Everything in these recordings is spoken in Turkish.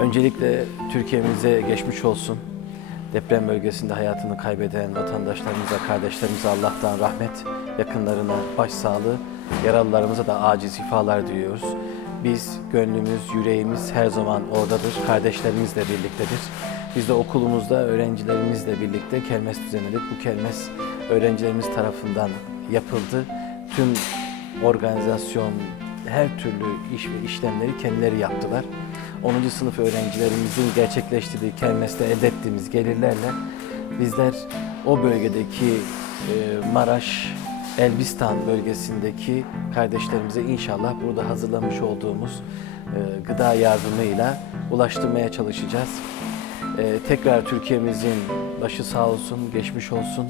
Öncelikle Türkiye'mize geçmiş olsun. Deprem bölgesinde hayatını kaybeden vatandaşlarımıza, kardeşlerimize Allah'tan rahmet, yakınlarına başsağlığı, yaralılarımıza da aciz şifalar diliyoruz. Biz, gönlümüz, yüreğimiz her zaman oradadır, kardeşlerimizle birliktedir. Biz de okulumuzda öğrencilerimizle birlikte kermes düzenledik. Bu kermes öğrencilerimiz tarafından yapıldı. Tüm organizasyon, her türlü iş ve işlemleri kendileri yaptılar. 10. sınıf öğrencilerimizin gerçekleştirdiği kermeste elde ettiğimiz gelirlerle bizler o bölgedeki e, Maraş, Elbistan bölgesindeki kardeşlerimize inşallah burada hazırlamış olduğumuz e, gıda yardımıyla ulaştırmaya çalışacağız. E, tekrar Türkiye'mizin başı sağ olsun, geçmiş olsun.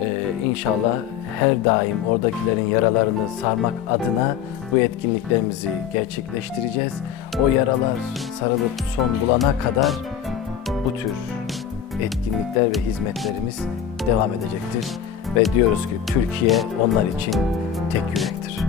Ee, inşallah her daim oradakilerin yaralarını sarmak adına bu etkinliklerimizi gerçekleştireceğiz. O yaralar sarılıp son bulana kadar bu tür etkinlikler ve hizmetlerimiz devam edecektir. Ve diyoruz ki Türkiye onlar için tek yürektir.